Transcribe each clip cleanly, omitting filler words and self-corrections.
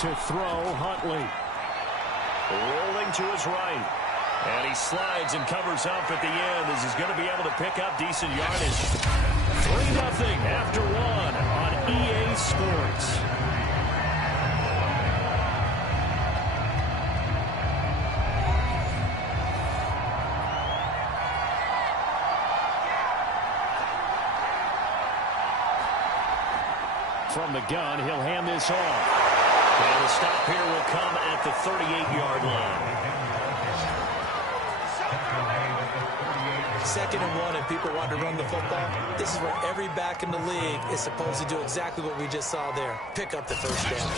To throw, Huntley. Rolling to his right. And he slides and covers up at the end as he's going to be able to pick up decent yardage. 3-0 after one on EA Sports. From the gun, he'll hand this off. And the stop here will come at the 38-yard line. 2nd and 1, and people want to run the football. This is where every back in the league is supposed to do exactly what we just saw there. Pick up the first down.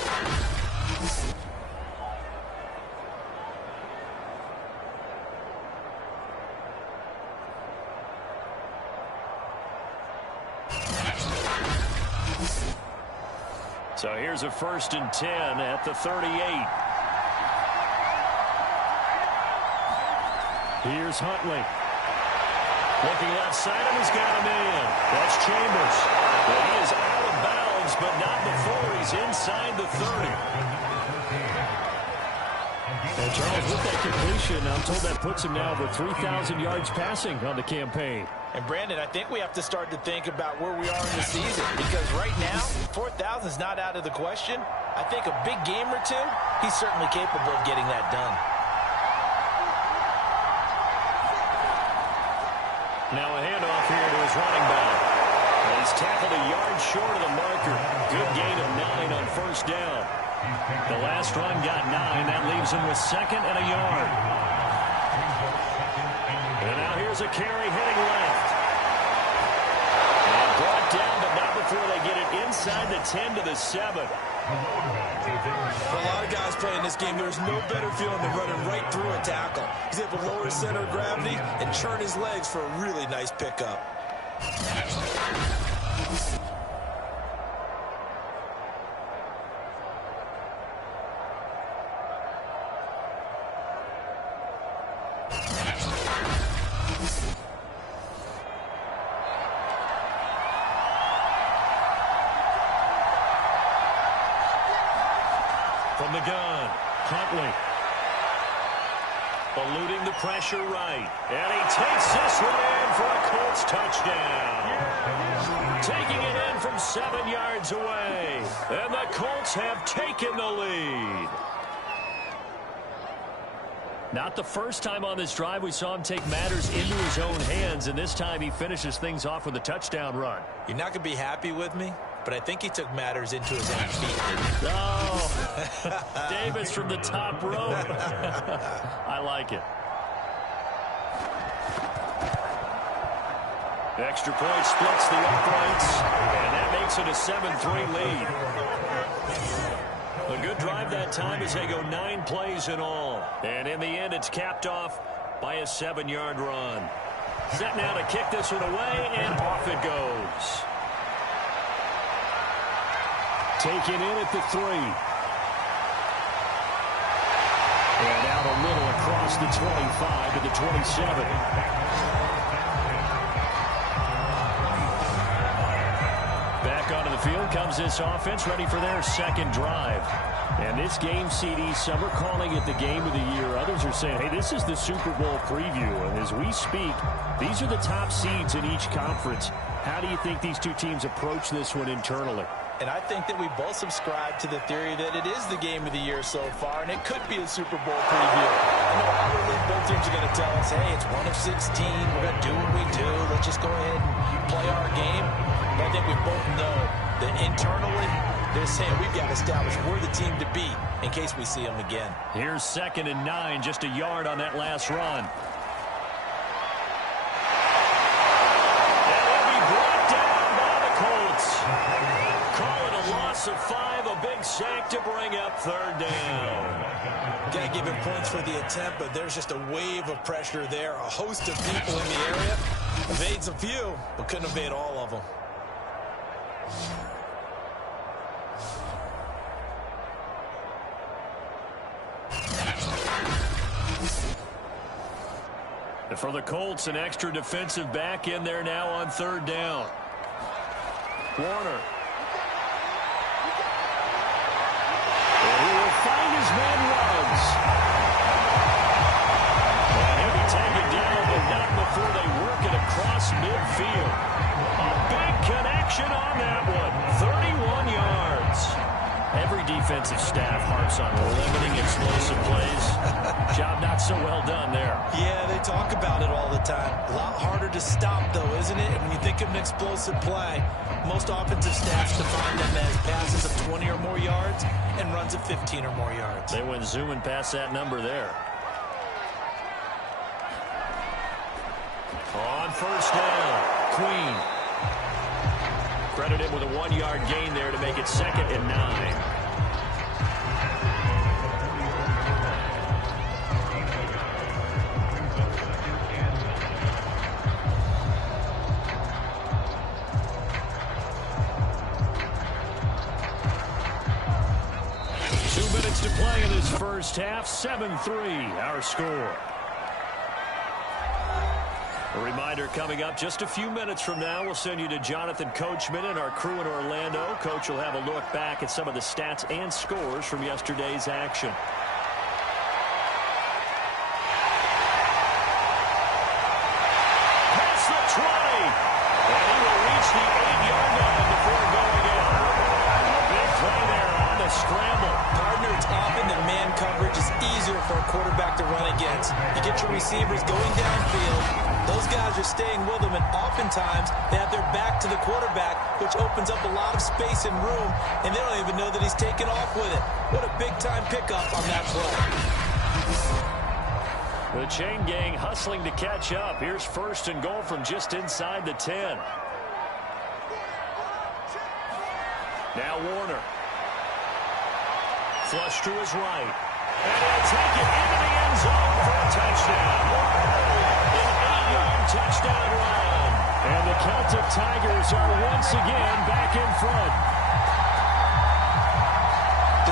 So here's a 1st and 10 at the 38. Here's Huntley. Looking outside him, he's got him in. That's Chambers. Well, he is out of bounds, but not before he's inside the 30. And Charles, with that completion, I'm told that puts him now over 3,000 yards passing on the campaign. And Brandon, I think we have to start to think about where we are in the season, because right now, 4,000 is not out of the question. I think a big game or two, he's certainly capable of getting that done. Now a handoff here to his running back. And he's tackled a yard short of the marker. Good gain of 9 on 1st down. The last run got 9. That leaves him with 2nd and a yard. And now here's a carry heading left. And brought down, but not before they get it inside the 10 to the 7. For a lot of guys playing this game, there's no better feeling than running right through a tackle. He's able to lower his center of gravity and churn his legs for a really nice pickup. From the gun, Huntley. Eluding the pressure right. And he takes this one in for a Colts touchdown. Taking it in from 7 yards away. And the Colts have taken the lead. Not the first time on this drive we saw him take matters into his own hands, and this time he finishes things off with a touchdown run. You're not going to be happy with me, but I think he took matters into his own feet. Oh, Davis from the top rope. I like it. Extra point splits the uprights, and that makes it a 7-3 lead. A good drive that time as they go 9 plays in all. And in the end, it's capped off by a 7-yard run. Set now to kick this one away, and off it goes. Taken in at the 3. And out a little across the 25 to the 27. Back onto the field comes this offense, ready for their 2nd drive. And this game, CD, some are calling it the game of the year. Others are saying, hey, this is the Super Bowl preview. And as we speak, these are the top seeds in each conference. How do you think these two teams approach this one internally? And I think that we both subscribe to the theory that it is the game of the year so far, and it could be a Super Bowl preview. I know outwardly both teams are going to tell us, hey, it's 1 of 16. We're going to do what we do. Let's just go ahead and play our game. But I think we both know that internally, they're saying we've got to establish we're the team to beat in case we see them again. Here's 2nd and 9, just a yard on that last run. And will be brought down by the Colts. Call it a loss of 5, a big sack to bring up 3rd down. Got to give him points for the attempt, but there's just a wave of pressure there. A host of people in the area. Evades a few, but couldn't evade all of them. And for the Colts, an extra defensive back in there now on 3rd down. Warner. And he midfield. A big connection on that one. 31 yards. Every defensive staff harps on limiting explosive plays. Job not so well done there. Yeah, they talk about it all the time. A lot harder to stop, though, isn't it? And when you think of an explosive play, most offensive staffs define them as passes of 20 or more yards and runs of 15 or more yards. They went zooming past that number there. On first down, Queen. Credit him with a 1-yard gain there to make it 2nd and 9. To play in this first half, 7-3, our score. A reminder coming up just a few minutes from now, we'll send you to Jonathan Coachman and our crew in Orlando. Coach will have a look back at some of the stats and scores from yesterday's action. Past the 20, and he will reach the 8-yard line before going in. A big play there on the scramble. It's often that man coverage is easier for a quarterback to run against. You get your receivers going downfield. Those guys are staying with them, and oftentimes they have their back to the quarterback, which opens up a lot of space and room, and they don't even know that he's taken off with it. What a big-time pickup on that play. The chain gang hustling to catch up. Here's 1st and goal from just inside the 10. Now Warner. Flush to his right. And he'll take it into the end zone for a touchdown. An 8-yard touchdown run. And the Celtic Tigers are once again back in front.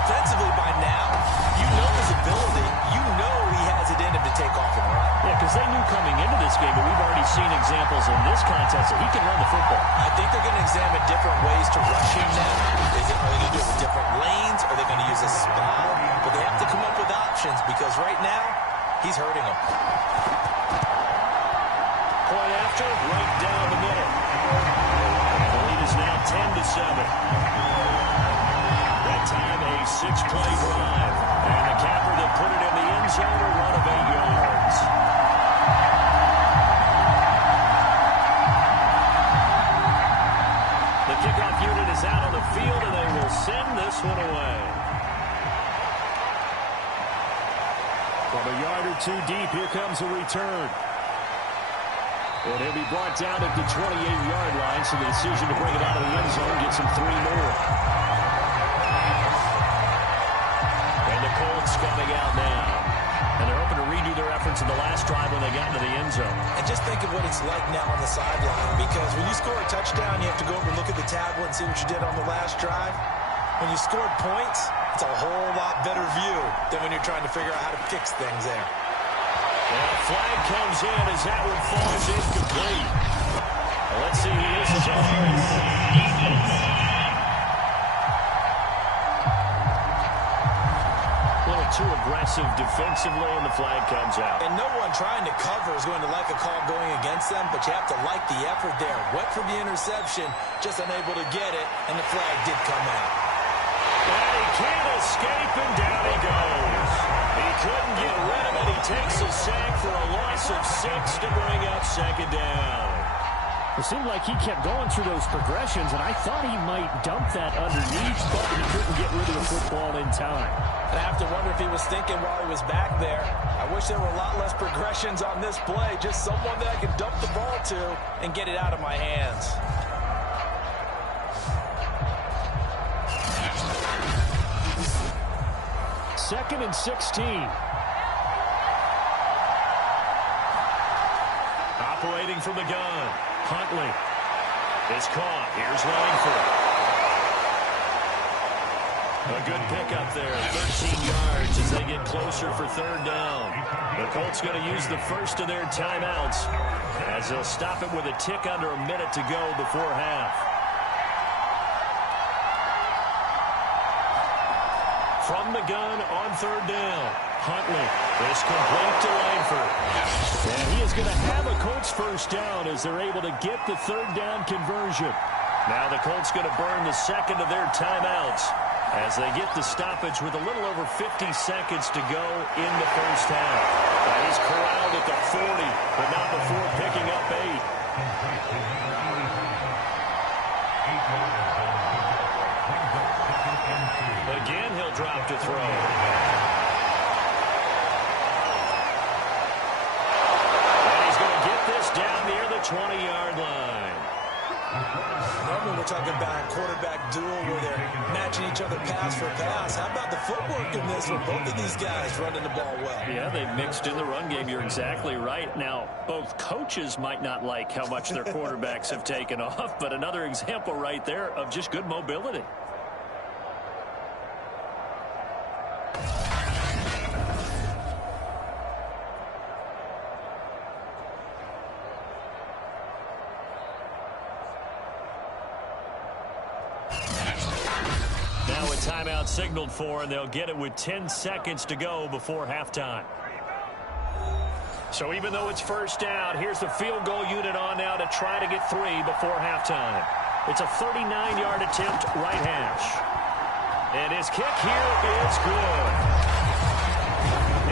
Defensively by now, you know his ability. You know he has it in him to take off and run. Yeah, because they knew coming into this game, but we've already seen examples in this contest that he can run the football. I think they're going to examine different ways to rush him now. Are they going to do it with different lanes? Are they going to use a spy? But they have to come up with options because right now, he's hurting them. Point after, right down the middle. The lead is now 10-7. That time a 6-play drive. And the capper that put it in the end zone, a run of 8 yards. The kickoff unit is out on the field, and they will send this one away. From a yard or two deep, here comes a return. And he'll be brought down at the 28-yard line, so the decision to bring it out of the end zone gets him 3 more. And the Colts coming out now. And they're hoping to redo their efforts in the last drive when they got into the end zone. And just think of what it's like now on the sideline, because when you score a touchdown, you have to go over and look at the tablet and see what you did on the last drive. When you scored points, it's a whole lot better view than when you're trying to figure out how to fix things there. And a flag comes in as that one falls incomplete. Well, let's see who this is on. A little too aggressive defensively, and the flag comes out. And no one trying to cover is going to like a call going against them, but you have to like the effort there. Went for the interception, just unable to get it, and the flag did come out. And he can't escape, and down he goes. He couldn't get rid of it. He takes a sack for a loss of 6 to bring up 2nd down. It seemed like he kept going through those progressions, and I thought he might dump that underneath, but he couldn't get rid of the football in time. And I have to wonder if he was thinking while he was back there, I wish there were a lot less progressions on this play, just someone that I could dump the ball to and get it out of my hands. Second and 16. Operating from the gun, Huntley is caught. Here's Langford. A good pickup there, 13 yards as they get closer for 3rd down. The Colts going to use the first of their timeouts as they'll stop it with a tick under a minute to go before half. from the gun on third down. Huntley is complete to Langford. And he is going to have a Colts first down as they're able to get the third down conversion. Now the Colts going to burn the second of their timeouts as they get the stoppage with a little over 50 seconds to go in the first half. He's corralled at the 40, but not before picking up 8. Again, he'll drop to throw. And he's going to get this down near the 20-yard line. Normally we're talking about a quarterback duel where they're matching each other pass for pass. How about the footwork in this with both of these guys running the ball well? Yeah, they've mixed in the run game. You're exactly right. Now, both coaches might not like how much their quarterbacks have taken off, but another example right there of just good mobility. Timeout signaled for, and they'll get it with 10 seconds to go before halftime. So even though it's first down, here's the field goal unit on now to try to get 3 before halftime. It's a 39-yard attempt right hash. And his kick here is good.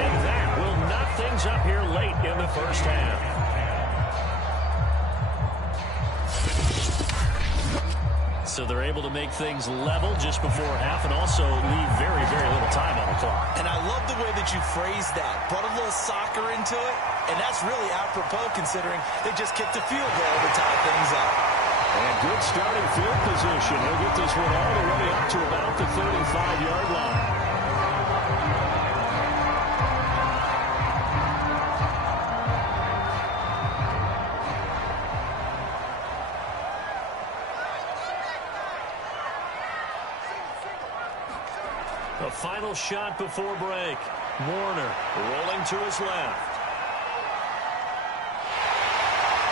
And that will knock things up here late in the first half. So they're able to make things level just before half and also leave very, very little time on the clock. And I love the way that you phrased that. Put a little soccer into it, and that's really apropos considering they just kicked a field goal to tie things up. And good starting field position. He'll get this one all the way up to about the 35-yard line. The final shot before break. Warner rolling to his left.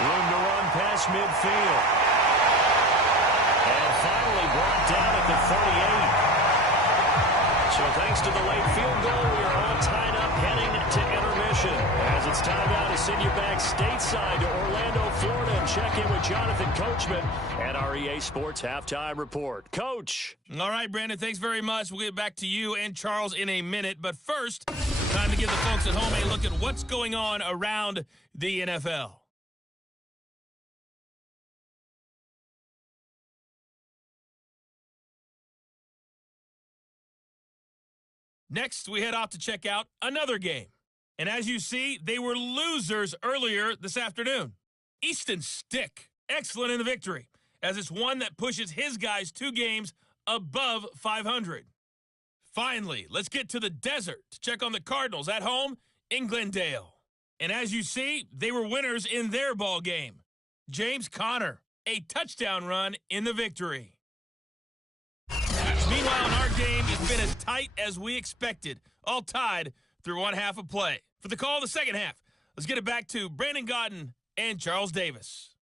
Room to run past midfield. And finally brought down at the 38. So thanks to the late field goal, we are all tied up heading to intermission. As it's time now to send you back stateside to Orlando, Florida, and check in with Jonathan Coachman at our EA Sports Halftime Report. Coach. All right, Brandon, thanks very much. We'll get back to you and Charles in a minute. But first, time to give the folks at home a look at what's going on around the NFL. Next, we head off to check out another game. And as you see, they were losers earlier this afternoon. Easton Stick, excellent in the victory, as it's one that pushes his guys 2 games above 500. Finally, let's get to the desert to check on the Cardinals at home in Glendale. And as you see, they were winners in their ball game. James Conner, a touchdown run in the victory. Meanwhile, in our game, it's been as tight as we expected, all tied through one half of play. For the call of the second half, let's get it back to Brandon Gaudin and Charles Davis.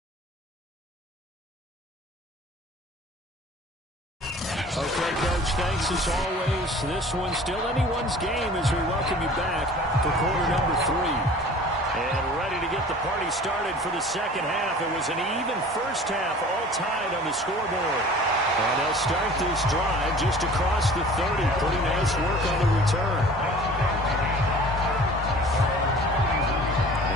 Okay, Coach, thanks as always. This one's still anyone's game as we welcome you back for quarter number 3. And ready to get the party started for the second half. It was an even first half, all tied on the scoreboard. And they'll start this drive just across the 30. Pretty nice work on the return.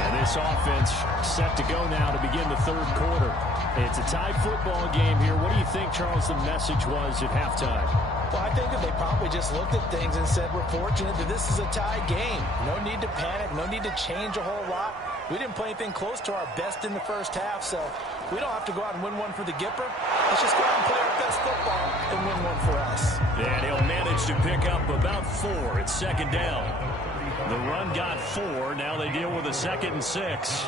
And this offense set to go now to begin the third quarter. It's a tie football game here. What do you think, Charles, the message was at halftime? Well, I think that they probably just looked at things and said, we're fortunate that this is a tie game. No need to panic, no need to change a whole lot. We didn't play anything close to our best in the first half, so we don't have to go out and win one for the Gipper. Let's just go out and play our best football and win one for us. And he'll manage to pick up about 4 at second down. The run got 4. Now they deal with a 2nd and 6.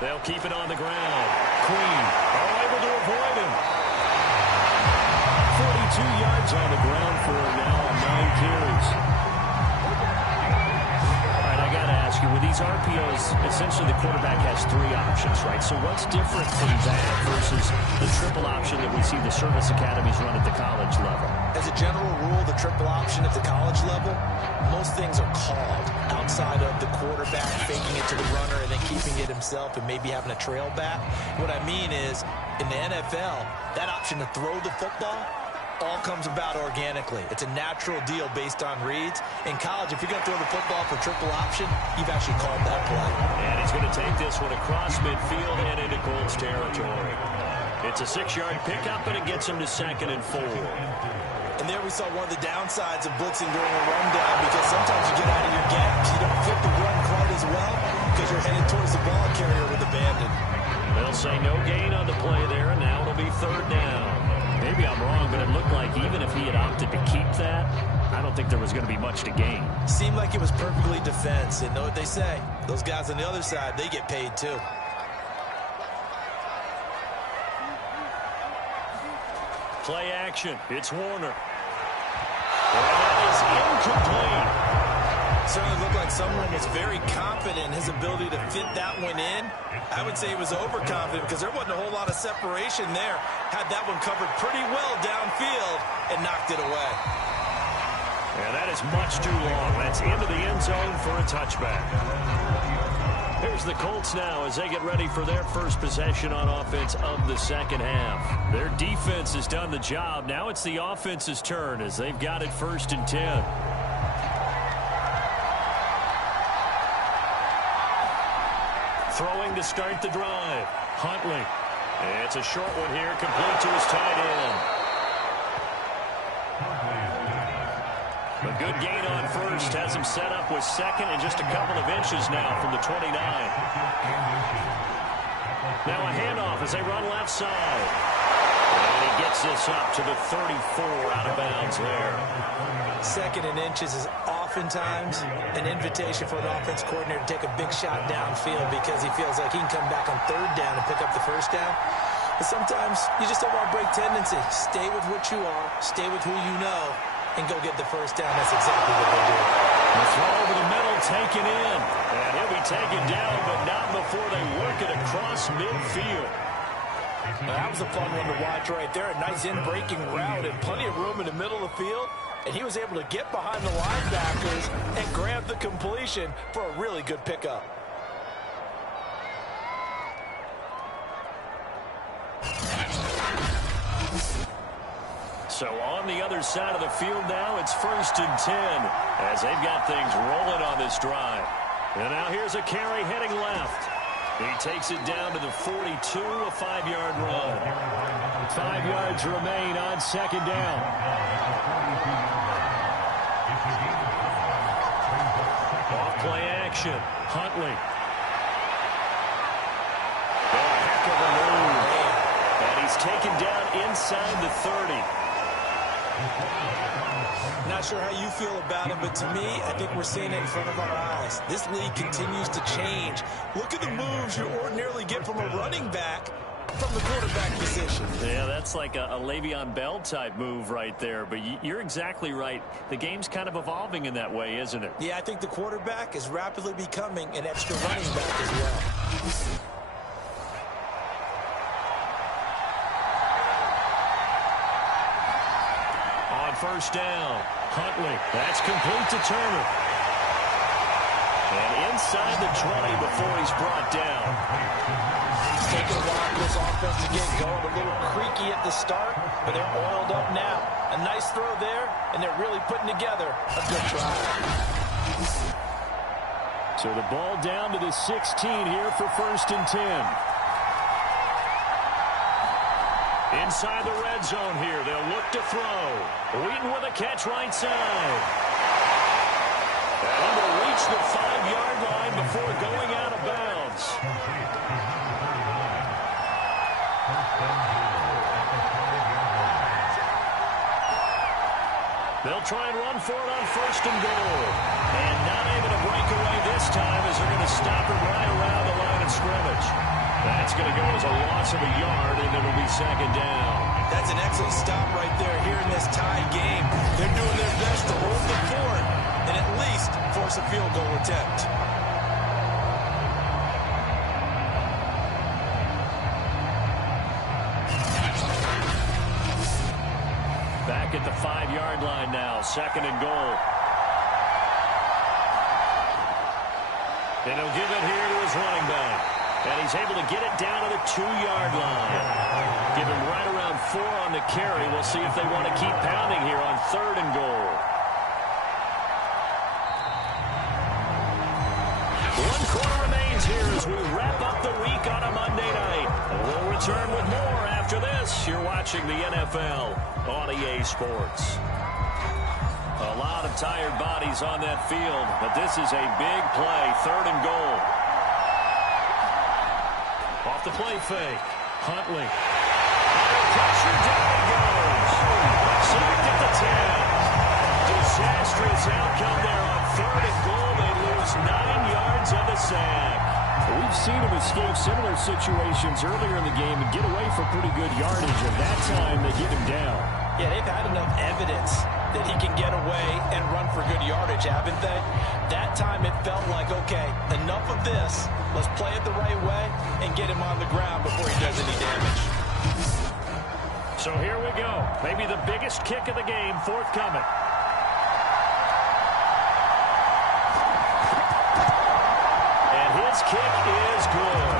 They'll keep it on the ground. Queen, able to avoid him. 42 yards on the ground for him now on 9 carries. All right, I got to ask you, with these RPO goes, essentially the quarterback has three options, right? So what's different from that versus the triple option that we see the service academies run at the college level? As a general rule, the triple option at the college level, most things are called outside of the quarterback faking it to the runner and then keeping it himself and maybe having a trail back. What I mean is, in the NFL, that option to throw the football all comes about organically. It's a natural deal based on reads. In college, if you're going to throw the football for triple option, you've actually called that play. And he's going to take this one across midfield and into Colts territory. It's a 6-yard pickup, and it gets him to 2nd and 4. And there we saw one of the downsides of blitzing during a rundown, because sometimes you get out of your gaps. You don't fit the run quite as well because you're headed towards the ball carrier with abandon. They'll say no gain on the play there, and now it'll be 3rd down. Maybe I'm wrong, but it looked like even if he had opted to keep that, I don't think there was going to be much to gain. Seemed like it was perfectly defense. And know what they say? Those guys on the other side, they get paid too. Play action. It's Warner. And that is incomplete. Certainly looked like someone was very confident in his ability to fit that one in. I would say he was overconfident because there wasn't a whole lot of separation there. Had that one covered pretty well downfield and knocked it away. And that is much too long. That's into the end zone for a touchback. Here's the Colts now as they get ready for their first possession on offense of the second half. Their defense has done the job. Now it's the offense's turn as they've got it 1st and 10. Throwing to start the drive. Huntley. It's a short one here, complete to his tight end. A good gain on 1st has him set up with 2nd and just a couple of inches now from the 29. Now a handoff as they run left side. And he gets this up to the 34 out of bounds there. 2nd and inches is oftentimes an invitation for an offense coordinator to take a big shot downfield because he feels like he can come back on 3rd down and pick up the 1st down. But sometimes you just don't want to break tendency. Stay with what you are, stay with who you know, and go get the 1st down. That's exactly what they do. The throw over the middle taken in. And he'll be taken down, but not before they work it across midfield. That was a fun one to watch right there. A nice in-breaking route and plenty of room in the middle of the field. And he was able to get behind the linebackers and grab the completion for a really good pickup. So on the other side of the field now, it's 1st and 10 as they've got things rolling on this drive. And now here's a carry heading left. He takes it down to the 42, a 5-yard run. 5 yards remain on 2nd down. Off play action. Huntley. A heck of a move. And he's taken down inside the 30. Not sure how you feel about it, but to me, I think we're seeing it in front of our eyes. This league continues to change. Look at the moves you ordinarily get from a running back from the quarterback position. Yeah, that's like a Le'Veon Bell type move right there, but you're exactly right. The game's kind of evolving in that way, isn't it? Yeah, I think the quarterback is rapidly becoming an extra running back as well. On 1st down, Huntley. That's complete to Turner. And inside the 20 before he's brought down. It's taking a while for this offense to get going. A little creaky at the start, but they're oiled up now. A nice throw there, and they're really putting together a good drive. So the ball down to the 16 here for 1st and 10. Inside the red zone here, they'll look to throw. Wheaton with a catch right side. And he will reach the 5-yard line before going out of bounds. They'll try and run for it on 1st and goal. And not able to break away this time as they're going to stop it right around the line of scrimmage. That's going to go as a loss of a yard, and it'll be 2nd down. That's an excellent stop right there here in this tie game. They're doing their best to hold the fort and at least force a field goal attempt. the 5-yard line now. 2nd and goal. And he'll give it here to his running back. And he's able to get it down to the 2-yard line. Give him right around 4 on the carry. We'll see if they want to keep pounding here on 3rd and goal. 1 quarter remains here as we wrap up the week on a Monday night. We'll return with more after this. You're watching the NFL on EA Sports. A lot of tired bodies on that field, but this is a big play. 3rd and goal. Off the play fake. Huntley. Under pressure, down he goes. Sacked at the 10. Disastrous outcome there on 3rd and goal. They lose 9 yards on the sack. We've seen him escape similar situations earlier in the game and get away for pretty good yardage, and that time they get him down. Yeah, they've had enough evidence that he can get away and run for good yardage, haven't they? That time it felt like, okay, enough of this. Let's play it the right way and get him on the ground before he does any damage. So here we go. Maybe the biggest kick of the game forthcoming. And his kick is good.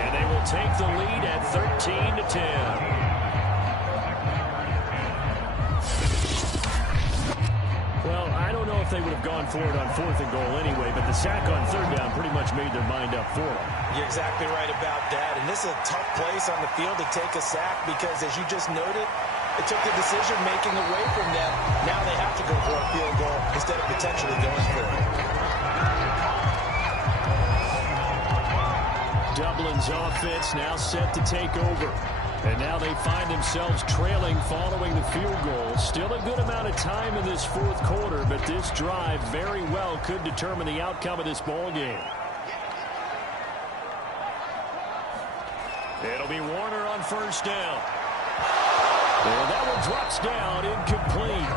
And they will take the lead at 13-10. Well, I don't know if they would have gone for it on 4th and goal anyway, but the sack on 3rd down pretty much made their mind up for them. You're exactly right about that. And this is a tough place on the field to take a sack because, as you just noted, it took the decision-making away from them. Now they have to go for a field goal instead of potentially going for it. Dublin's offense now set to take over. And now they find themselves trailing following the field goal. Still a good amount of time in this 4th quarter, but this drive very well could determine the outcome of this ball game. It'll be Warner on 1st down. And that one drops down, incomplete.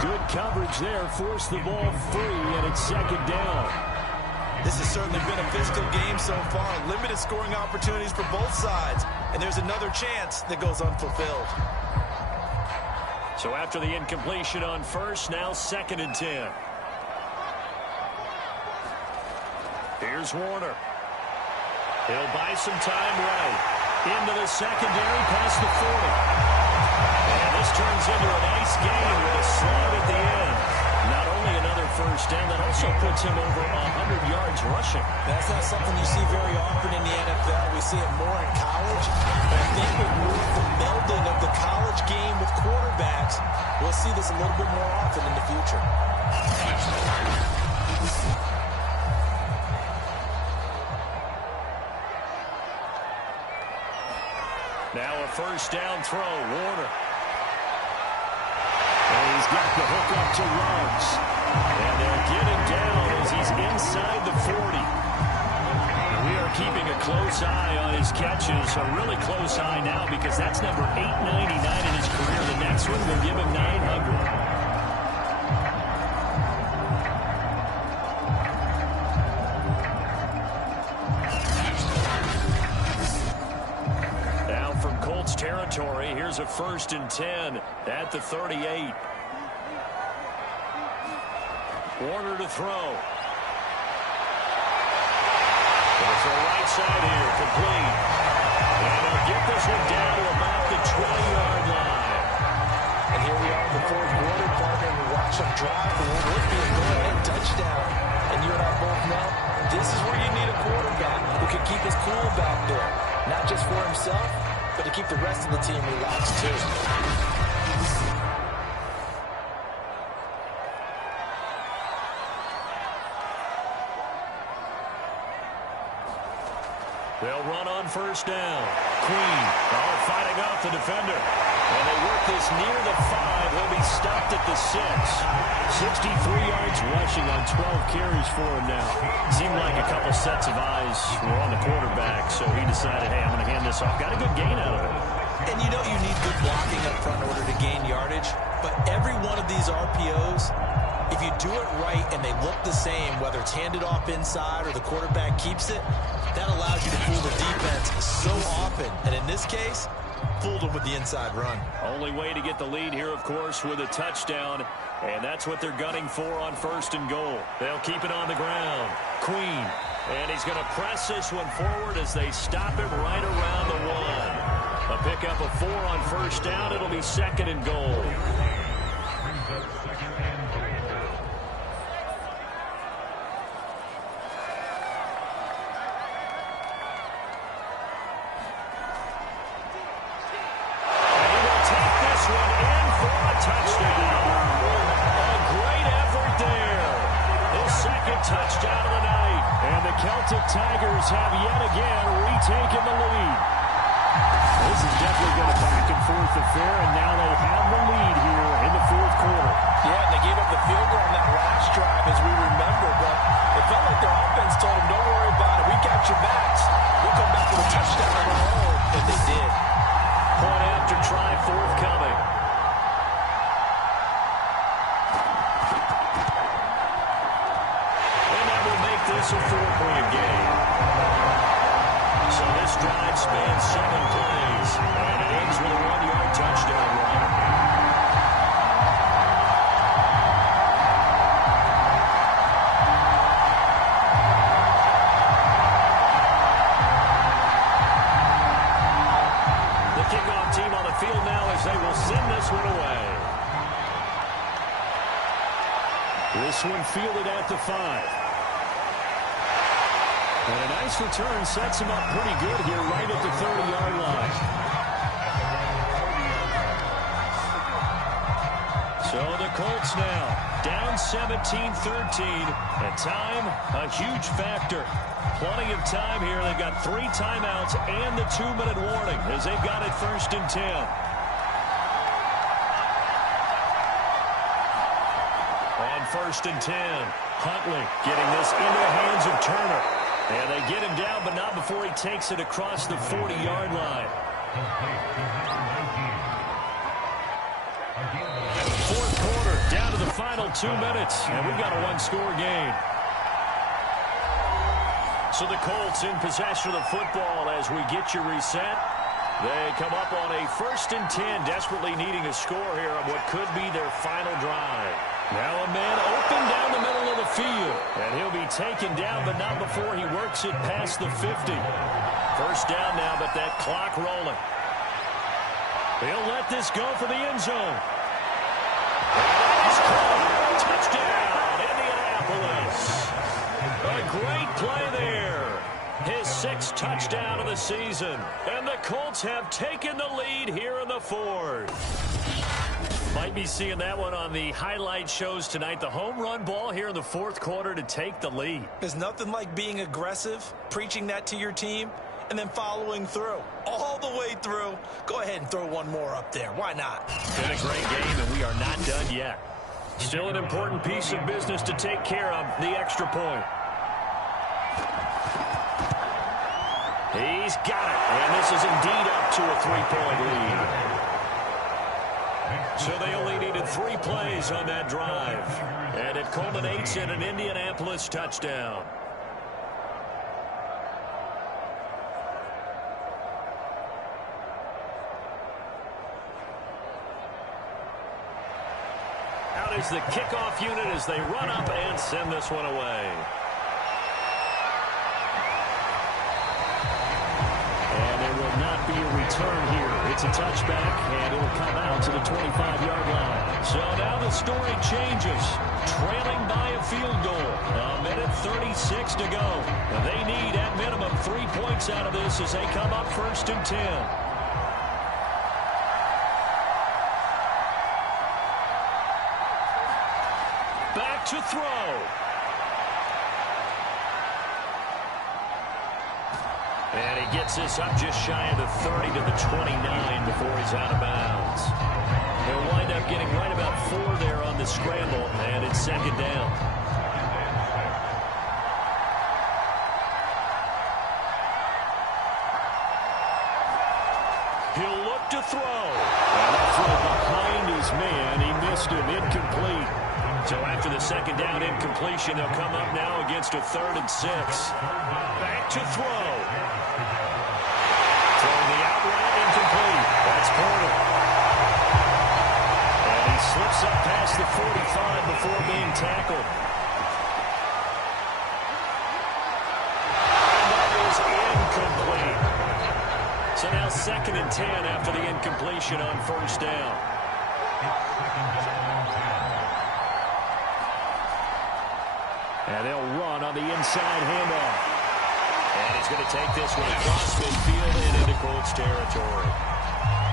Good coverage there, forced the ball free, and it's 2nd down. This has certainly been a physical game so far. Limited scoring opportunities for both sides. And there's another chance that goes unfulfilled. So after the incompletion on 1st, now 2nd and 10. Here's Warner. He'll buy some time right. Into the secondary, past the 40. And this turns into a nice game with a slide at the end. Not only another 1st down, that also puts him over 100 yards rushing. That's not something you see very often in the NFL. We see it more in college. But I think with the melding of the college game with quarterbacks, we'll see this a little bit more often in the future. Now a 1st down throw, Warner. And he's got the hook up to Ruggs. And they'll get him down as he's inside the 40. We are keeping a close eye on his catches, a really close eye now because that's number 899 in his career. The next one will give him 900. Territory. Here's a 1st and 10 at the 38. Warner to throw. It's the right side here, complete. And they'll get this one down to about the 20-yard line. And here we are in the 4th quarter, partner. We watch them drive for what would be a go-ahead touchdown. And you and I both know this is where you need a quarterback who can keep his cool back there. Not just for himself, but to keep the rest of the team relaxed, too. They'll run on 1st down. Queen, fighting off the defender. And they work this near the 5. He'll be stopped at the 6. 63 yards rushing on 12 carries for him now. Seemed like a couple sets of eyes were on the quarterback, so he decided, hey, I'm going to hand this off. Got a good gain out of it. And you know you need good blocking up front in order to gain yardage. But every one of these RPOs, if you do it right and they look the same, whether it's handed off inside or the quarterback keeps it, that allows you to fool the defense so often. And in this case, Fooled him with the inside run. Only way to get the lead here, of course, with a touchdown. And that's what they're gunning for on 1st and goal. They'll keep it on the ground. Queen. And he's going to press this one forward as they stop him right around the 1. A pickup of 4 on 1st down. It'll be 2nd and goal. Touchdown of the night. And the Celtic Tigers have yet again retaken the lead. This is definitely been a back and forth affair, and now they have the lead here in the 4th quarter. Yeah, and they gave up the field goal on that last drive, as we remember, but it felt like their offense told them, don't worry about it. We got your backs. We'll come back with a touchdown of our own. And they did. Point after try forthcoming. This a 4-point game. So this drive spans 7 plays, and it ends with a 1-yard touchdown run. The kickoff team on the field now as they will send this one away. This one fielded at the 5. And a nice return sets him up pretty good here right at the 30-yard line. So the Colts now down 17-13. And time, a huge factor. Plenty of time here. They've got 3 timeouts and the 2-minute warning as they've got it 1st and 10. On 1st and 10, Huntley getting this into the hands of Turner. And they get him down, but not before he takes it across the 40-yard line. 4th quarter, down to the final 2 minutes, and we've got a 1-score game. So the Colts in possession of the football as we get you reset. They come up on a 1st and 10, desperately needing a score here on what could be their final drive. Now a man open down the middle of the field. And he'll be taken down, but not before he works it past the 50. 1st down now, but that clock rolling. He'll let this go for the end zone. Touchdown, Indianapolis. A great play there. His 6th touchdown of the season. And the Colts have taken the lead here in the 4th. Might be seeing that one on the highlight shows tonight. The home run ball here in the 4th quarter to take the lead. There's nothing like being aggressive, preaching that to your team, and then following through. All the way through. Go ahead and throw one more up there. Why not? Been a great game, and we are not done yet. Still an important piece of business to take care of, the extra point. He's got it, and this is indeed up to a 3-point lead. So they only needed 3 plays on that drive. And it culminates in an Indianapolis touchdown. Out is the kickoff unit as they run up and send this one away. Not be a return here. It's a touchback, and it'll come out to the 25-yard line. So now the story changes. Trailing by a field goal. A minute 36 to go. They need, at minimum, 3 points out of this as they come up 1st and 10. Back to throw. And he gets this up just shy of the 30 to the 29 before he's out of bounds. They'll wind up getting right about 4 there on the scramble, and it's 2nd down. He'll look to throw. And that throw behind his man. He missed him. Incomplete. So after the 2nd down incompletion, they'll come up now against a 3rd and 6. Back to throw. Throwing the out route incomplete. It's Porter. And he slips up past the 45 before being tackled. And that is incomplete. So now 2nd and 10 after the incompletion on first down. And they'll run on the inside handoff. And he's going to take this one across midfield and into Colts territory.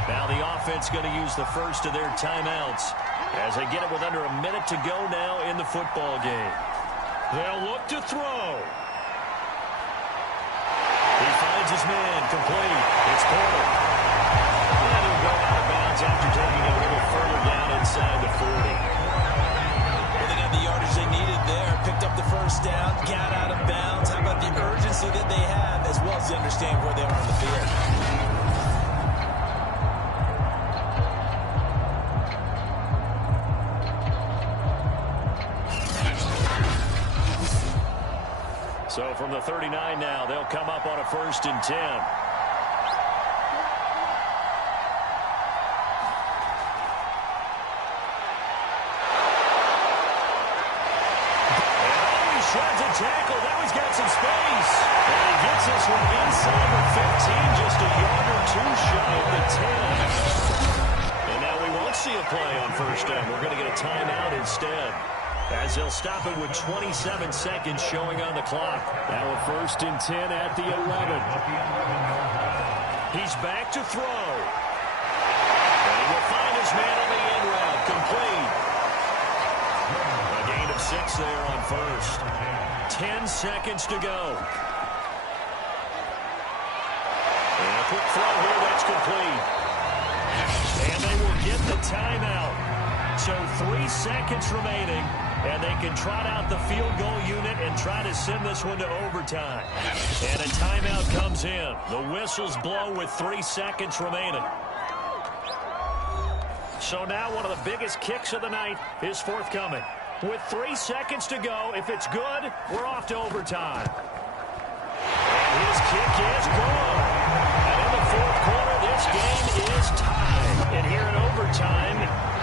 Now the offense going to use the first of their timeouts as they get it with under a minute to go now in the football game. They'll look to throw. He finds his man, complete. It's Porter. And he'll go out of bounds after taking it a little further down inside the 40. Well, they got the yardage they needed there. Picked up the first down, got out of bounds. How about the urgency that they have, as well as they understand where they are on the field? So from the 39 now, they'll come up on a 1st and 10. Shreds a tackle. Now he's got some space. And he gets this one inside the 15, just a yard or two shy of the 10. And now we won't see a play on first down. We're going to get a timeout instead, as they'll stop it with 27 seconds showing on the clock. Now a 1st and 10 at the 11. He's back to throw. And he will find his man on the end route. Complete. A gain of 6 there on first. 10 seconds to go. And a quick throw here, that's complete. And they will get the timeout. So 3 seconds remaining, and they can trot out the field goal unit and try to send this one to overtime. And a timeout comes in. The whistles blow with 3 seconds remaining. So now one of the biggest kicks of the night is forthcoming. With 3 seconds to go, if it's good, we're off to overtime. And his kick is good. And in the 4th quarter, this game is tied. And here in overtime,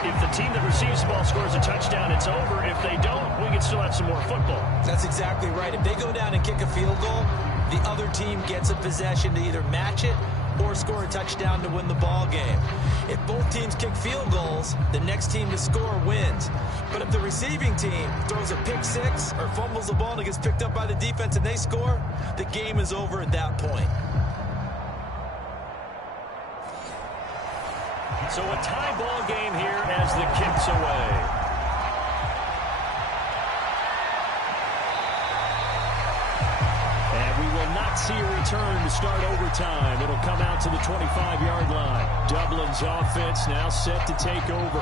if the team that receives the ball scores a touchdown, it's over. If they don't, we can still have some more football. That's exactly right. If they go down and kick a field goal, the other team gets a possession to either match it or score a touchdown to win the ball game. If both teams kick field goals, the next team to score wins. But if the receiving team throws a pick six or fumbles the ball and it gets picked up by the defense and they score, the game is over at that point. So a tie ball game here as the kick's away. Not see a return to start overtime. It'll come out to the 25-yard line. Dublin's offense now set to take over.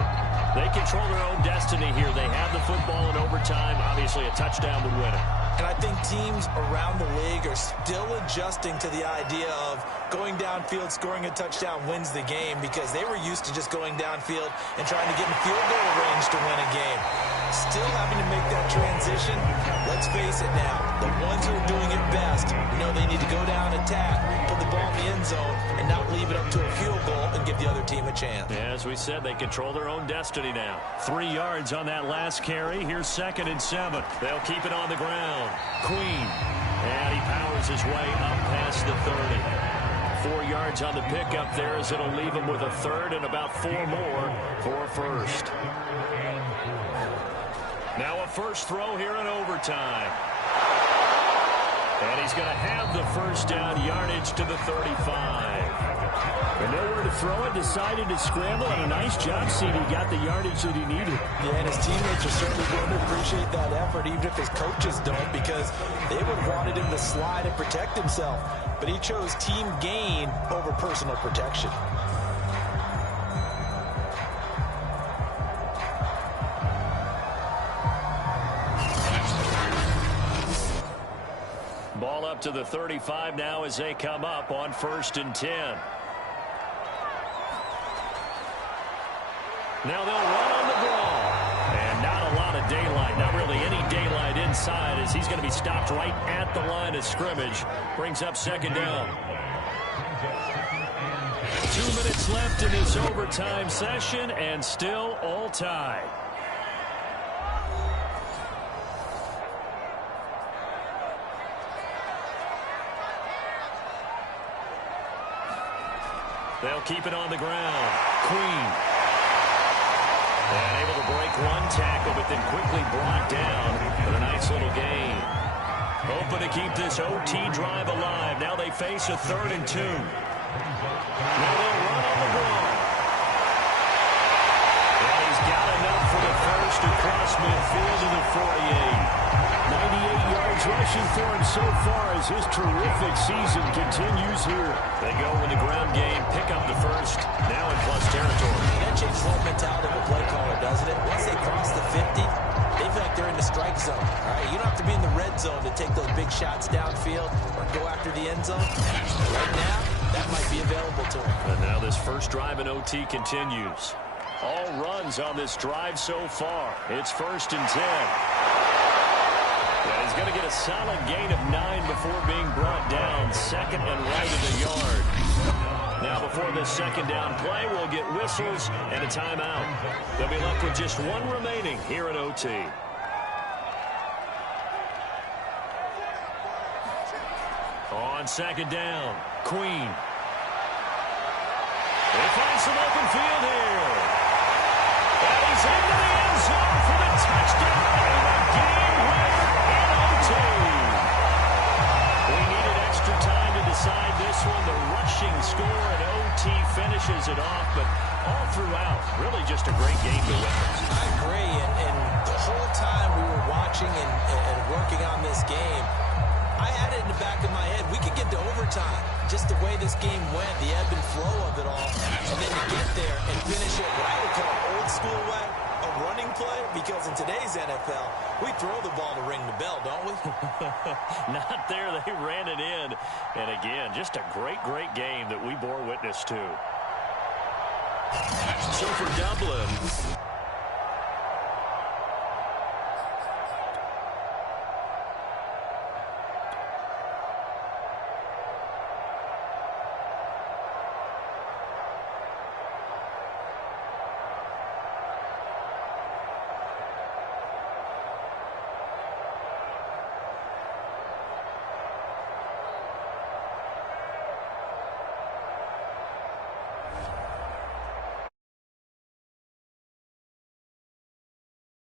They control their own destiny here. They have the football in overtime. Obviously, a touchdown would win it. And I think teams around the league are still adjusting to the idea of going downfield, scoring a touchdown wins the game, because they were used to just going downfield and trying to get in field goal range to win a game. Still having to make that transition. Let's face it now, the ones who are doing it best know they need to go down, attack, put the ball in the end zone, and not leave it up to a field goal and give the other team a chance. Yeah, as we said, they control their own destiny now. 3 yards on that last carry. Here's 2nd and 7. They'll keep it on the ground. Queen. And he powers his way up past the 30. 4 yards on the pickup there, as it'll leave him with a third and about 4 more for first. Now a first throw here in overtime. And he's going to have the first down, yardage to the 35. And nowhere to throw it, decided to scramble, and a nice job, CD. Got the yardage that he needed. Yeah, and his teammates are certainly going to appreciate that effort, even if his coaches don't, because they would have wanted him to slide and protect himself. But he chose team gain over personal protection. Ball up to the 35 now as they come up on 1st and 10. Now they'll run on the ball. And not a lot of daylight. Not really any daylight inside, as he's going to be stopped right at the line of scrimmage. Brings up 2nd down. 2 minutes left in this overtime session, and still all tied. They'll keep it on the ground. Queen. And able to break one tackle, but then quickly brought down for a nice little gain. Hoping to keep this OT drive alive. Now they face a 3rd and 2. Now they'll run on the ball. And he's got enough for the first across midfield to the 48. 98 yards rushing for him so far as his terrific season continues here. They go in the ground game, pick up the first, now in plus territory. That changes the whole mentality of a play caller, doesn't it? Once they cross the 50, they feel like they're in the strike zone. All right, you don't have to be in the red zone to take those big shots downfield or go after the end zone. Right now, that might be available to him. And now this first drive in OT continues. All runs on this drive so far. It's 1st and 10. Yeah, he's going to get a solid gain of 9 before being brought down. 2nd and right of the yard. Now before this 2nd down play, we'll get whistles and a timeout. They'll be left with just one remaining here at OT. On 2nd down, Queen. They find some open field here. And he's into the end zone for the touchdown and a game winner in OT. We needed extra time to decide this one. The rushing score and OT finishes it off, but all throughout, really just a great game to witness. I agree, and the whole time we were watching and working on this game, I had it in the back of my head. We could get to overtime. Just the way this game went, the ebb and flow of it all. And then to get there and finish it what I would call old school way, a running play. Because in today's NFL, we throw the ball to ring the bell, don't we? Not there. They ran it in. And again, just a great, great game that we bore witness to. So for Dublin,